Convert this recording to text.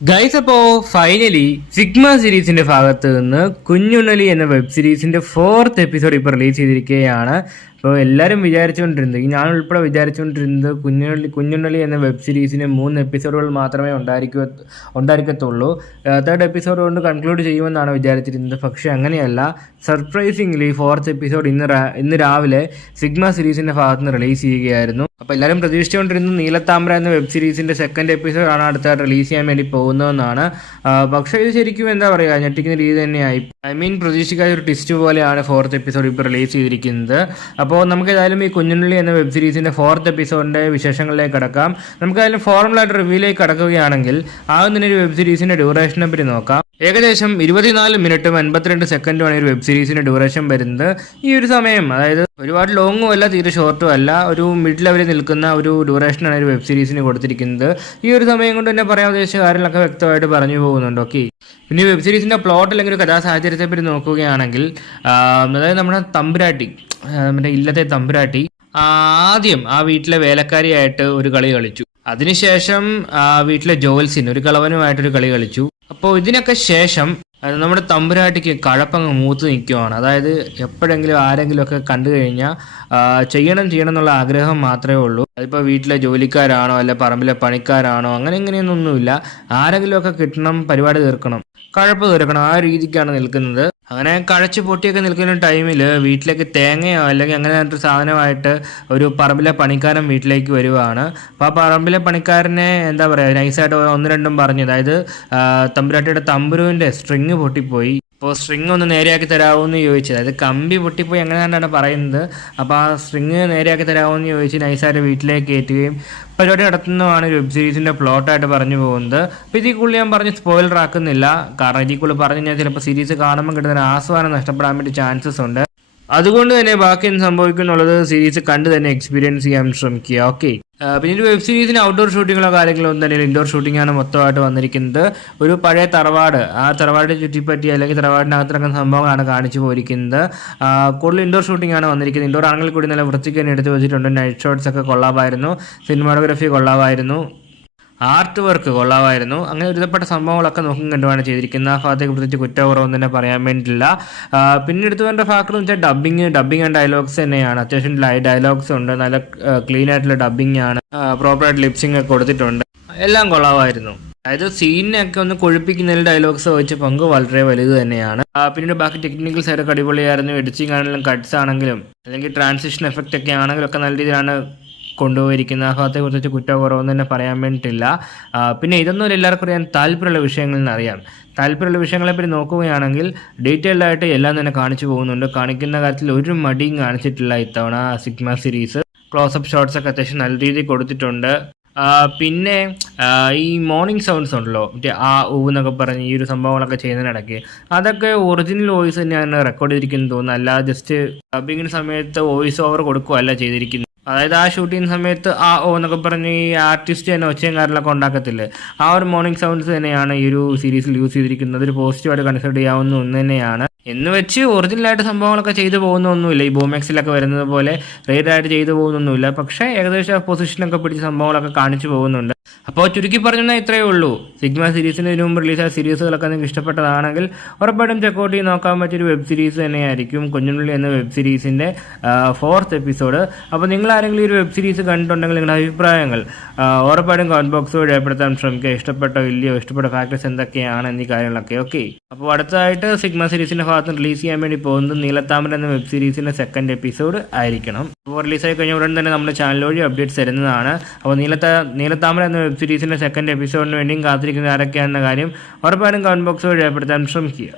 Guys, അപ്പോൾ finally sigma സീരീസിന്റെ ഭാഗത്ത് നിന്ന് കുഞ്ഞുണ്ണലി എന്ന വെബ് സീരീസിന്റെ 4th എപ്പിസോഡ് ഇപ്പോൾ റിലീസ് ചെയ്തിരിക്കുകയാണ്. അപ്പോൾ എല്ലാവരും വിചാരിച്ചുകൊണ്ടിരുന്നത്, ഞാൻ ഉൾപ്പെടെ വിചാരിച്ചുകൊണ്ടിരുന്നത് കുഞ്ഞുണ്ണലി എന്ന വെബ് സീരീസിന് 3 എപ്പിസോഡുകൾ മാത്രമേ ഉണ്ടായിരിക്കത്തുള്ളൂ. 3rd എപ്പിസോഡ് കൊണ്ട് കൺക്ലൂഡ് ചെയ്യുമെന്നാണ് വിചാരിച്ചിരുന്നത്. പക്ഷേ അങ്ങനെയല്ല. സർപ്രൈസിംഗ്ലി 4th എപ്പിസോഡ് ഇന്ന് രാവിലെ സിഗ്മ സീരീസിന്റെ ഭാഗത്ത് നിന്ന് റിലീസ് ചെയ്യുകയായിരുന്നു. അപ്പോൾ എല്ലാവരും പ്രതീക്ഷിച്ചുകൊണ്ടിരുന്നത് നീലത്താമര എന്ന വെബ് സീരീസിന്റെ 2nd എപ്പിസോഡാണ് അടുത്തായിട്ട് റിലീസ് ചെയ്യാൻ വേണ്ടി പോകുന്നതെന്നാണ്. പക്ഷേ ഇത് ശരിക്കും എന്താ പറയുക, ഞെട്ടിക്കുന്ന രീതി തന്നെയായി. പ്രതീക്ഷിക്കാത്ത ഒരു ട്വിസ്റ്റ് പോലെയാണ് 4th എപ്പിസോഡ് ഇപ്പോൾ റിലീസ് ചെയ്തിരിക്കുന്നത്. അപ്പോൾ നമുക്ക് ഏതായാലും ഈ കുഞ്ഞുണ്ണി എന്ന വെബ് സീരീസിന്റെ 4th എപ്പിസോഡിന്റെ വിശേഷങ്ങളിലേക്ക് കടക്കാം. നമുക്ക് ഏതായാലും ഫോർമുലായിട്ട് റിവ്യൂയിലേക്ക് കടക്കുകയാണെങ്കിൽ ആദ്യം തന്നെ ഒരു വെബ് സീരീസിന്റെ ഡ്യൂറേഷനെ പറ്റി നോക്കാം. ഏകദേശം 24 മിനിറ്റും 52 സെക്കൻഡുമാണ് ഒരു വെബ് സീരീസിന്റെ ഡ്യൂറേഷൻ വരുന്നത്. ഈ ഒരു സമയം, അതായത് ഒരുപാട് ലോങ്ങും അല്ല തീരെ ഷോർട്ടും അല്ല, ഒരു മിഡ് ലെവലിൽ നിൽക്കുന്ന ഒരു ഡ്യൂറേഷനാണ് ഒരു വെബ് സീരീസിന് കൊടുത്തിരിക്കുന്നത്. ഈ ഒരു സമയം കൊണ്ട് തന്നെ പറയാൻ ഉദ്ദേശിച്ച കാര്യങ്ങളൊക്കെ വ്യക്തമായിട്ട് പറഞ്ഞു പോകുന്നുണ്ട്. ഓക്കെ, പിന്നെ വെബ് സീരീസിന്റെ പ്ലോട്ട് അല്ലെങ്കിൽ ഒരു കഥാസാഹചര്യത്തെ പറ്റി നോക്കുകയാണെങ്കിൽ, അതായത് നമ്മുടെ ഇല്ലത്തെ തമ്പുരാട്ടി ആദ്യം ആ വീട്ടിലെ വേലക്കാരിയായിട്ട് ഒരു കളി കളിച്ചു. അതിനുശേഷം വീട്ടിലെ ജോൽസിൻ ഒരു കളവനുമായിട്ടൊരു കളി കളിച്ചു. അപ്പോൾ ഇതിനൊക്കെ ശേഷം നമ്മുടെ തമ്പുരാട്ടിക്ക് കഴപ്പങ്ങ് മൂത്ത് നിൽക്കുവാണ്. അതായത് എപ്പോഴെങ്കിലും ആരെങ്കിലുമൊക്കെ കണ്ടു കഴിഞ്ഞാൽ ചെയ്യണം എന്നുള്ള ആഗ്രഹം മാത്രമേ ഉള്ളൂ. അതിപ്പോൾ വീട്ടിലെ ജോലിക്കാരാണോ അല്ല പറമ്പിലെ പണിക്കാരാണോ അങ്ങനെ ഇങ്ങനെയൊന്നൊന്നുമില്ല. ആരെങ്കിലുമൊക്കെ കിട്ടണം, പരിപാടി തീർക്കണം, കഴപ്പ് തീർക്കണം, ആ രീതിക്കാണ് നിൽക്കുന്നത്. അങ്ങനെ കഴച്ച് പൊട്ടിയൊക്കെ നിൽക്കുന്ന ടൈമിൽ വീട്ടിലേക്ക് തേങ്ങയോ അല്ലെങ്കിൽ അങ്ങനെ ഒരു സാധനമായിട്ട് ഒരു പറമ്പിലെ പണിക്കാരൻ വീട്ടിലേക്ക് വരുവാണ്. അപ്പോൾ ആ പറമ്പിലെ പണിക്കാരനെ എന്താ പറയുക, നൈസായിട്ട് 1-2 പറഞ്ഞു. അതായത് തമ്പുരാട്ടിയുടെ തമ്പുരുവിൻ്റെ സ്ട്രിങ് പൊട്ടിപ്പോയി. അപ്പോൾ സ്ട്രിങ് ഒന്ന് നേരെയാക്കി തരാമോ എന്ന് ചോദിച്ചു. അതായത് കമ്പി പൊട്ടിപ്പോയി എങ്ങനെയാണ്ടാണ് പറയുന്നത്. അപ്പോൾ ആ സ്ട്രിങ് നേരെയാക്കി തരാമോ എന്ന് ചോദിച്ച് നൈസായിട്ട് വീട്ടിലേക്ക് കയറ്റുകയും പരിപാടി നടത്തുന്നതാണ് ഒരു വെബ് സീരീസിൻ്റെ പ്ലോട്ടായിട്ട് പറഞ്ഞു പോകുന്നത്. അപ്പോൾ ഇതിൽ കൂടുതൽ ഞാൻ പറഞ്ഞ് സ്പോയിലർ ആക്കുന്നില്ല. കാരണം ഇതിൽ കൂടുതൽ പറഞ്ഞു കഴിഞ്ഞാൽ ചിലപ്പോൾ സീരീസ് കാണുമ്പോൾ കിട്ടുന്ന ആസ്വാദനം നഷ്ടപ്പെടാൻ വേണ്ടി ചാൻസസ് ഉണ്ട്. അതുകൊണ്ട് തന്നെ ബാക്കി എന്ത് സംഭവിക്കുന്നുള്ളത് സീരീസ് കണ്ട് തന്നെ എക്സ്പീരിയൻസ് ചെയ്യാൻ ശ്രമിക്കുക. ഓക്കെ, പിന്നെ വെബ് സീരീസിന് ഔട്ട്ഡോർ ഷൂട്ടിങ്ങോ കാര്യങ്ങളോ ഒന്നും തന്നെ ഇൻഡോർ ഷൂട്ടിങ്ങാണ് മൊത്തമായിട്ട് വന്നിരിക്കുന്നത്. ഒരു പഴയ തറവാട്, ആ തറവാടിനെ ചുറ്റിപ്പറ്റി അല്ലെങ്കിൽ തറവാടിനകത്ത് നടക്കുന്ന സംഭവങ്ങളാണ് കാണിച്ചു പോയിരിക്കുന്നത്. കൂടുതൽ ഇൻഡോർ ഷൂട്ടിംഗ് ആണ് വന്നിരിക്കുന്നത്. ഇൻഡോർ ആണെങ്കിൽ കൂടി നല്ല വൃത്തിക്ക് തന്നെ എടുത്ത് വെച്ചിട്ടുണ്ട്. നൈറ്റ് ഷോട്ട്സ് ഒക്കെ കൊള്ളാമായിരുന്നു, സിനിമാറ്റോഗ്രഫി കൊള്ളാമായിരുന്നു, ആർട്ട് വർക്ക് കൊള്ളാമായിരുന്നു. അങ്ങനെ ഒരുതപ്പെട്ട സംഭവങ്ങളൊക്കെ നോക്കും കണ്ടുമാണ് ചെയ്തിരിക്കുന്നത്. ആ ഭാഗത്തേക്ക് പ്രത്യേകിച്ച് കുറ്റക്കുറവൊന്നും തന്നെ പറയാൻ വേണ്ടിയില്ല. പിന്നെ എടുത്തു വേണ്ട ഫാക്ടർ എന്ന് വെച്ചാൽ ഡബ്ബിങ് ആൻഡ് ഡയലോഗ്സ് തന്നെയാണ്. അത്യാവശ്യം ഡയലോഗ്സ് ഉണ്ട്, നല്ല ക്ലീൻ ആയിട്ടുള്ള ഡബ്ബിങ് ആണ്, പ്രോപ്പറായിട്ട് ലിപ്സിംഗ് ഒക്കെ കൊടുത്തിട്ടുണ്ട്, എല്ലാം കൊള്ളാമായിരുന്നു. അതായത് സീനിനൊക്കെ ഒന്ന് കൊഴുപ്പിക്കുന്നതിൽ ഡയലോഗ്സ് വെച്ച് പങ്ക് വളരെ വലുത് തന്നെയാണ്. പിന്നീട് ബാക്കി ടെക്നിക്കൽ സൈഡൊക്കെ അടിപൊളിയായിരുന്നു. എഡിറ്റിംഗ് ആണെങ്കിലും കട്ട്സ് ആണെങ്കിലും അല്ലെങ്കിൽ ട്രാൻസിഷൻ എഫക്റ്റ് ഒക്കെ ആണെങ്കിലും ഒക്കെ നല്ല രീതിയിലാണ് കൊണ്ടുപോയിരിക്കുന്ന. ആ ഭാഗത്തെ കുറിച്ച് കുറ്റക്കുറവൊന്നും തന്നെ പറയാൻ വേണ്ടിയിട്ടില്ല. പിന്നെ ഇതൊന്നും എല്ലാവർക്കും അറിയാൻ താല്പര്യമുള്ള വിഷയങ്ങളിൽ നിന്ന് അറിയാം. താല്പര്യമുള്ള വിഷയങ്ങളെപ്പറ്റി നോക്കുകയാണെങ്കിൽ ഡീറ്റെയിൽഡ് ആയിട്ട് എല്ലാം തന്നെ കാണിച്ചു പോകുന്നുണ്ട്. കാണിക്കുന്ന കാര്യത്തിൽ ഒരു മടിയും കാണിച്ചിട്ടില്ല ഇത്തവണ സിഗ്മ സീരീസ്. ക്ലോസപ്പ് ഷോട്ട്സ് ഒക്കെ അത്യാവശ്യം നല്ല രീതിയിൽ കൊടുത്തിട്ടുണ്ട്. പിന്നെ ഈ മോർണിംഗ് സൗണ്ട്സ് ഉണ്ടല്ലോ, മറ്റേ ആ ഊ എന്നൊക്കെ പറഞ്ഞ് ഈ ഒരു സംഭവങ്ങളൊക്കെ ചെയ്യുന്നതിനിടയ്ക്ക് അതൊക്കെ ഒറിജിനൽ വോയിസ് തന്നെയാണ് റെക്കോർഡ് ചെയ്തിരിക്കുന്നത് തോന്നുന്നു. അല്ല ജസ്റ്റ് ഡബിങ്ങിന് സമയത്ത് വോയിസ് ഓവർ കൊടുക്കുകയല്ല ചെയ്തിരിക്കുന്നത്. അതായത് ആ ഷൂട്ട് ചെയ്യുന്ന സമയത്ത് ആ ഓ എന്നൊക്കെ പറഞ്ഞ് ഈ ആർട്ടിസ്റ്റ് തന്നെ ഒച്ചയും കാര്യങ്ങളൊക്കെ ഉണ്ടാക്കത്തില്ലേ, ആ ഒരു മോർണിംഗ് സൗണ്ട്സ് തന്നെയാണ് ഈ ഒരു സീരീസിൽ യൂസ് ചെയ്തിരിക്കുന്നത്. ഒരു പോസിറ്റീവായിട്ട് കൺസിഡർ ചെയ്യാവുന്ന ഒന്ന് തന്നെയാണ്. എന്ന് വെച്ച് ഒറിജിനലായിട്ട് സംഭവങ്ങളൊക്കെ ചെയ്തു പോകുന്നൊന്നുമില്ല. ഈ ബൂമെക്സിലൊക്കെ വരുന്നത് പോലെ റേഡായിട്ട് ചെയ്തു പോകുന്നൊന്നുമില്ല. പക്ഷേ ഏകദേശം പൊസിഷനൊക്കെ പിടിച്ച സംഭവങ്ങളൊക്കെ കാണിച്ചു പോകുന്നുണ്ട്. അപ്പോൾ ചുരുക്കി പറഞ്ഞാൽ ഇത്രയേ ഉള്ളൂ. സിഗ്മ സീരീസിന് ഇതിനു മുമ്പ് റിലീസായ സീരീസുകളൊക്കെ നിങ്ങൾക്ക് ഇഷ്ടപ്പെട്ടതാണെങ്കിൽ ഉറപ്പായിട്ടും ചെക്കൗട്ട് ചെയ്ത് നോക്കാൻ പറ്റിയൊരു വെബ് സീരീസ് തന്നെയായിരിക്കും കുഞ്ഞുണ്ണി എന്ന വെബ് സീരീസിൻ്റെ 4th എപ്പിസോഡ്. അപ്പോൾ നിങ്ങൾ ആരെങ്കിലും ഈ ഒരു വെബ് സീരീസ് കണ്ടിട്ടുണ്ടെങ്കിൽ നിങ്ങളുടെ അഭിപ്രായങ്ങൾ ഉറപ്പായിട്ടും കമന്റ് ബോക്സ് വഴി രേഖപ്പെടുത്താൻ ശ്രമിക്കുക. ഇഷ്ടപ്പെട്ടോ ഇല്ലയോ, ഇഷ്ടപ്പെട്ട ഫാക്ടേഴ്സ് എന്തൊക്കെയാണ് എന്നീ കാര്യങ്ങളൊക്കെ. ഓക്കെ, അപ്പോൾ അടുത്തതായിട്ട് സിഗ്മ സീരീസിൻ്റെ ഭാഗത്ത് റിലീസ് ചെയ്യാൻ വേണ്ടി പോകുന്നത് നീലത്താമര എന്ന വെബ് സീരീസിൻ്റെ 2nd എപ്പിസോഡ് ആയിരിക്കണം. അപ്പോൾ റിലീസായി കഴിഞ്ഞ ഉടൻ തന്നെ നമ്മുടെ ചാനൽ വഴി അപ്ഡേറ്റ്സ് തരുന്നതാണ്. അപ്പോൾ നീലത്താമര എന്ന വെബ് സീരീസിൻ്റെ 2nd എപ്പിസോഡിന് വേണ്ടിയും കാത്തിരിക്കുന്ന ആരൊക്കെയാണെന്ന കാര്യം ഉറപ്പായിട്ടും കമന്റ് ബോക്സ് വഴി രേഖപ്പെടുത്താൻ ശ്രമിക്കുക.